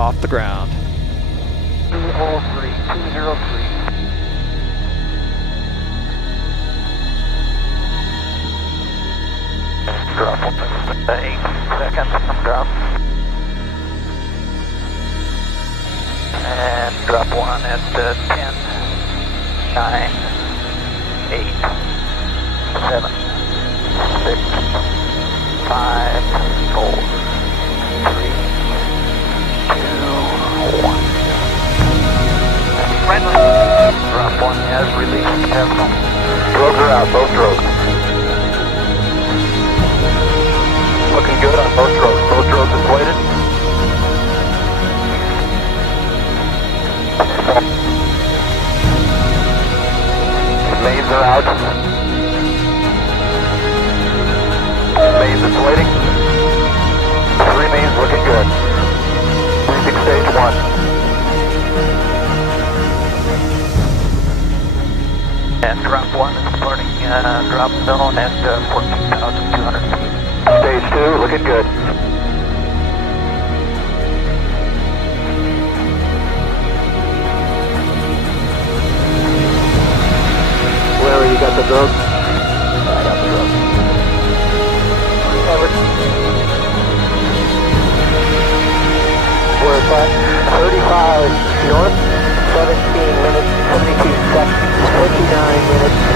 off the ground. 203, 203. Drop 1 8 seconds from drop. And drop 1 at 10, 9, 8, 7, 6, 5, 4, 3, 2, 1. Drop 1 has released Capsule. Drogues are out, both drogues. Looking good on both drogues. Both drogues inflated. Mains are out. Mains inflating. 3 mains looking good. Breathing stage 1. And drop 1 is starting drop zone at 14,200 feet. Stage 2 looking good. Larry, you got the drogue? I got the drogue. Covered. We're at 35 north, 17 minutes, 72 seconds, 29 minutes.